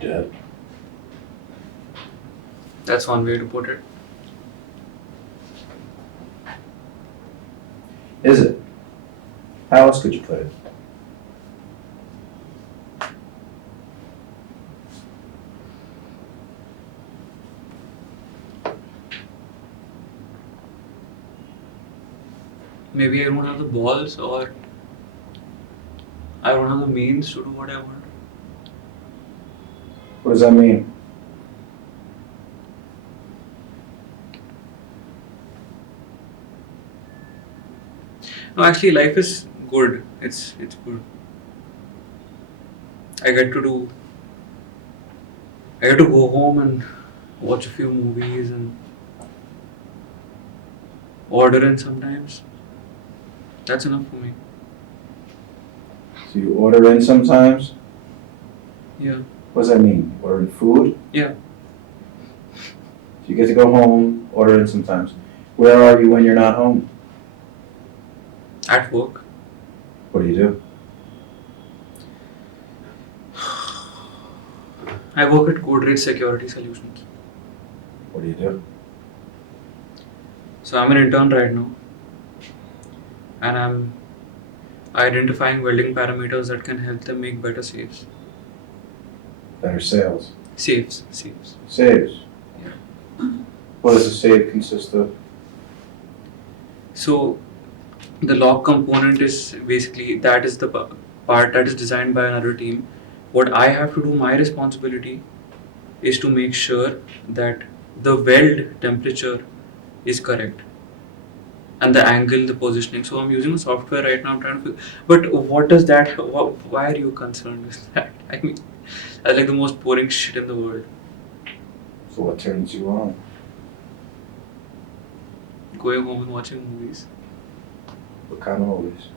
You're dead. That's one way to put it. Is it? How else could you put it? Maybe I don't have the balls, or I don't have the means to do what I want. What does that mean? No, actually, life is good. It's good. I get to do. I get to go home and watch a few movies and order in sometimes. That's enough for me. So you order in sometimes? Yeah. What does that mean? Ordering food? Yeah. So you get to go home, order in sometimes. Where are you when you're not home? At work. What do you do? I work at Goldberg Security Solutions. What do you do? So I'm an intern right now, and I'm identifying welding parameters that can help them make better safes. Better sales. Saves. Saves. Yeah. What does a save consist of? So the lock component is basically, that is the part that is designed by another team. What I have to do, my responsibility, is to make sure that the weld temperature is correct and the angle, the positioning. So I'm using a software right now. I'm trying to. But what does that? Why are you concerned with that? I mean, that's like the most boring shit in the world. So what turns you on? Going home and watching movies. What kind of movies?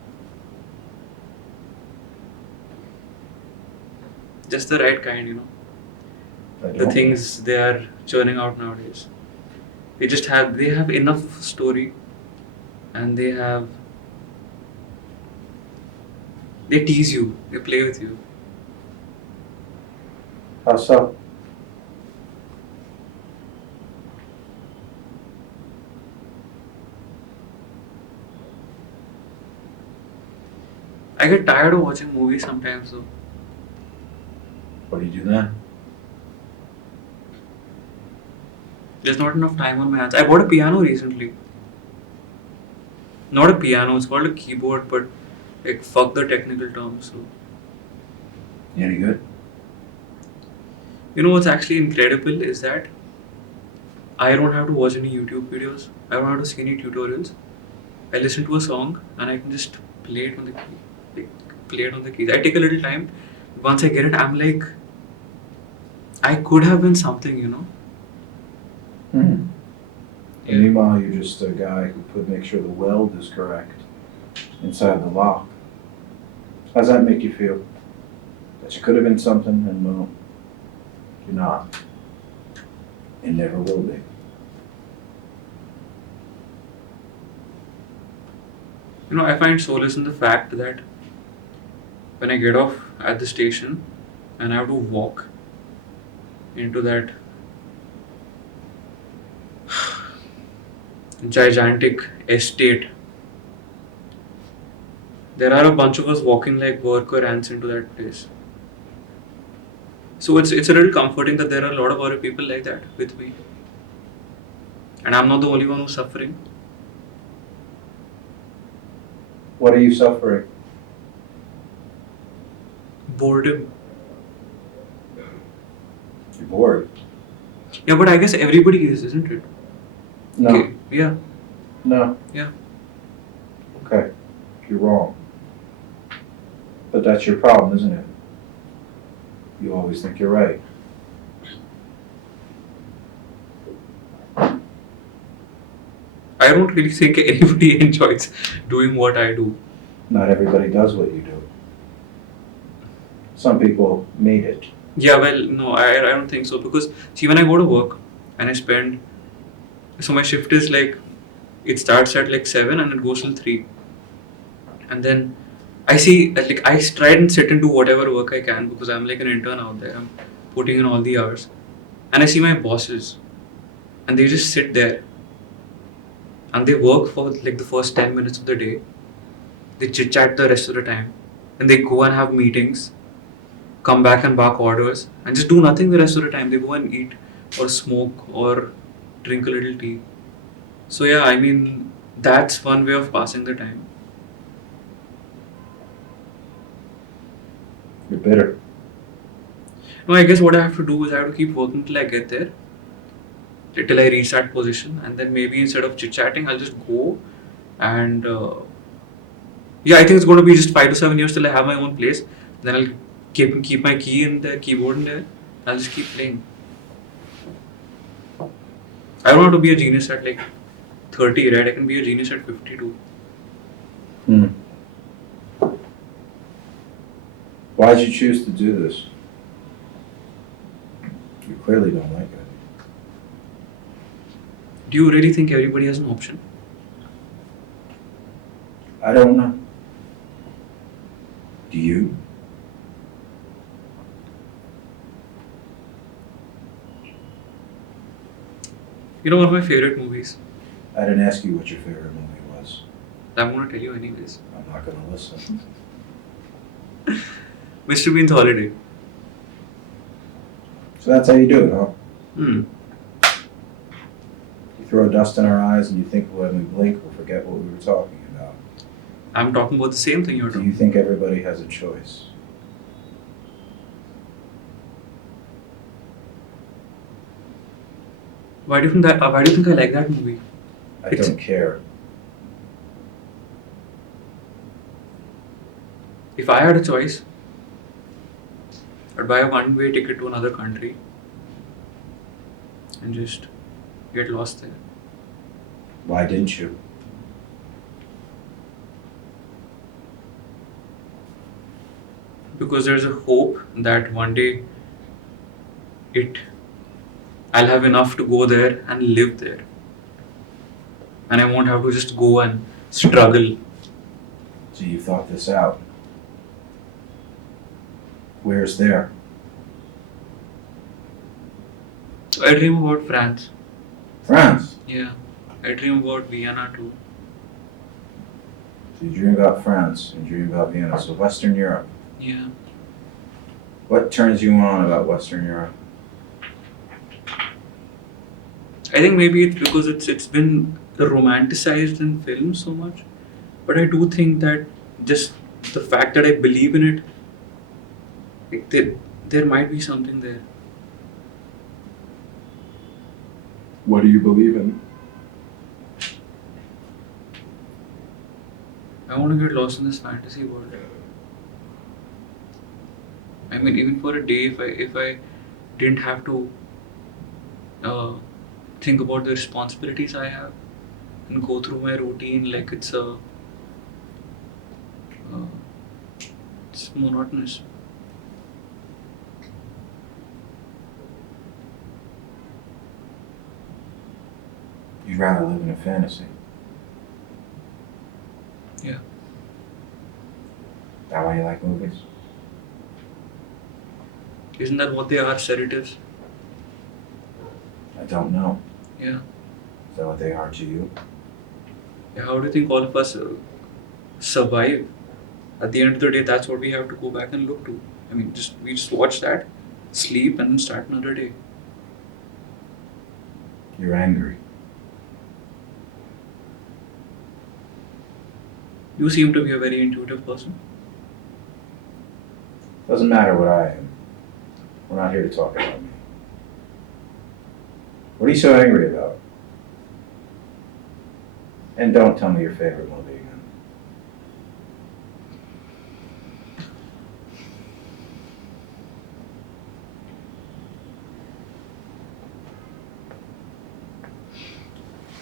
Just the right kind, you know. I The don't. things they are churning out nowadays. They have enough story, and they tease you, they play with you. How so? I get tired of watching movies sometimes though. What do you do then? There's not enough time on my hands. I bought a piano recently. Not a piano, it's called a keyboard, but like fuck the technical terms. So Any good? you know what's actually incredible is that I don't have to watch any YouTube videos. I don't have to see any tutorials. I listen to a song and I can just play it on the key. Like, play it on the keys. I take a little time. Once I get it, I'm like, I could have been something, you know. Hmm. Yeah. And meanwhile, you're just a guy who could make sure the weld is correct inside the lock. How does that make you feel? That you could have been something and well, you're not. And never will be. You know, I find solace in the fact that when I get off at the station and I have to walk into that gigantic estate, there are a bunch of us walking like worker ants into that place. So it's a little comforting that there are a lot of other people like that with me, and I'm not the only one who's suffering. What are you suffering? Boredom. You're bored. Yeah, but I guess everybody is, isn't it? No. Okay. Yeah. No. Yeah. Okay. You're wrong. But that's your problem, isn't it? You always think you're right. I don't really think anybody enjoys doing what I do. Not everybody does what you do. Some people made it. Yeah, well, no, I don't think so, because see, when I go to work and I spend, so my shift is like, it starts at like 7 and it goes till 3, and then I see, like, I try and sit and do whatever work I can because I'm like an intern out there. putting in all the hours, and I see my bosses, and they just sit there and they work for like the first 10 minutes of the day. They chit chat the rest of the time, and they go and have meetings, come back and bark orders, and just do nothing the rest of the time. They go and eat or smoke or drink a little tea. So yeah, I mean that's one way of passing the time. You're bitter. No, I guess what I have to do is I have to keep working till I get there, till I reach that position, and then maybe instead of chit chatting, I'll just go and yeah, I think it's going to be just 5 to 7 years till I have my own place. Then I'll keep my key in the keyboard in there. I'll just keep playing. I don't want to be a genius at like 30, right? I can be a genius at 52. Hmm. Why did you choose to do this? You clearly don't like it. Do you really think everybody has an option? I don't know. Do you? You know, one of my favorite movies. I didn't ask you what your favorite movie was. I'm going to tell you anyways. I'm not going to listen. Mr. Bean's Holiday. So that's how you do it, huh? Hmm. You throw dust in our eyes and you think when we blink we'll forget what we were talking about. I'm talking about the same thing you're Do talking you think everybody has a choice? Why do you think that? Why do you think I like that movie? I don't care. If I had a choice, I'd buy a one-way ticket to another country and just get lost there. Why didn't you? Because there's a hope that one day I'll have enough to go there and live there. And I won't have to just go and struggle. So you thought this out. Where's there? I dream about France. France. Yeah. I dream about Vienna too. So you dream about France and dream about Vienna. So Western Europe. Yeah. What turns you on about Western Europe? I think maybe it's because it's been romanticized in film so much. But I do think that just the fact that I believe in it, like there might be something there. What do you believe in? I want to get lost in this fantasy world. I mean, even for a day, if I didn't have to think about the responsibilities I have and go through my routine like it's monotonous. You'd rather live in a fantasy. Yeah. That why you like movies? Isn't that what they are, sedatives? I don't know. Yeah. Is that what they are to you? Yeah. How do you think all of us survive? At the end of the day, that's what we have to go back and look to. I mean, we just watch that, sleep, and then start another day. You're angry. You seem to be a very intuitive person. Doesn't matter what I am. We're not here to talk about me. What are you so angry about? And don't tell me your favorite movie again.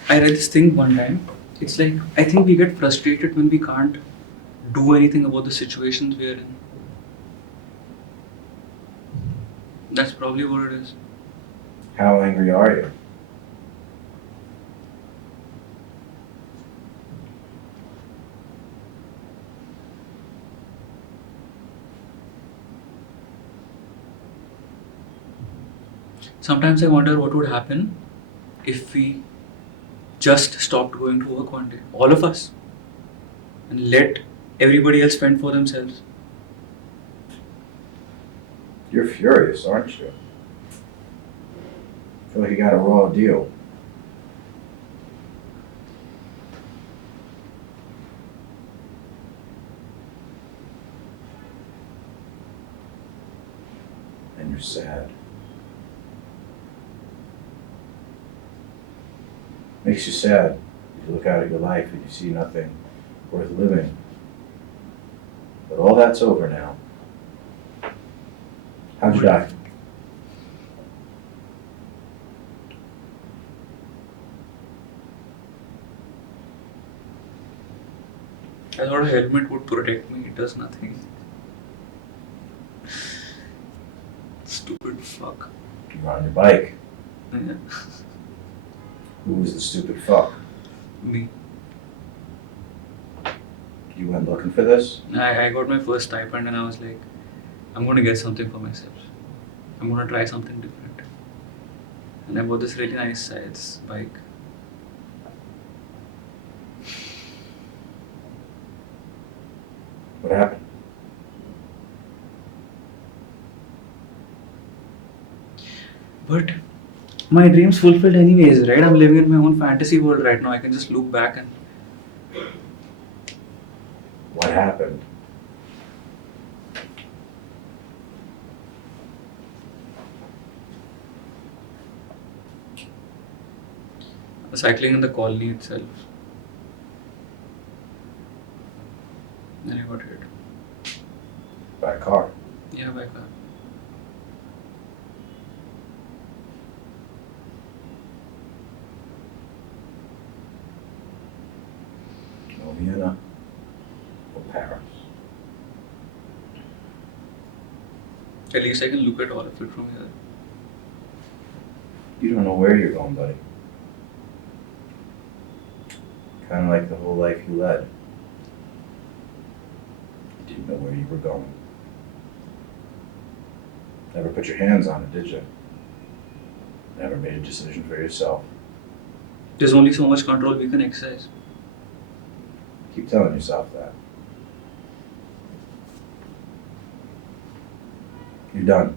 I read this thing one time. It's like, I think we get frustrated when we can't do anything about the situations we are in. That's probably what it is. How angry are you? Sometimes I wonder what would happen if we just stopped going to work one day, all of us, and let everybody else fend for themselves. You're furious, aren't you? I feel like you got a raw deal. And you're sad. Makes you sad. You look out at your life and you see nothing worth living. But all that's over now. How'd you die? I thought a helmet would protect me, it does nothing. Stupid fuck. You were on your bike. Yeah. Who was the stupid fuck? Me. You went looking for this? I got my first stipend and I was like, I'm going to get something for myself. I'm going to try something different. And I bought this really nice size bike. What happened? But my dreams fulfilled anyways, right? I'm living in my own fantasy world right now. I can just look back and... What happened? I was cycling in the colony itself. Then I got hit. By a car. Yeah, by car. No Vienna. No Paris. At least I can look at all of it from here. You don't know where you're going, buddy. Kind of like the whole life you led. You didn't know where you were going. Never put your hands on it, did you? Never made a decision for yourself. There's only so much control we can exercise. Keep telling yourself that. You're done.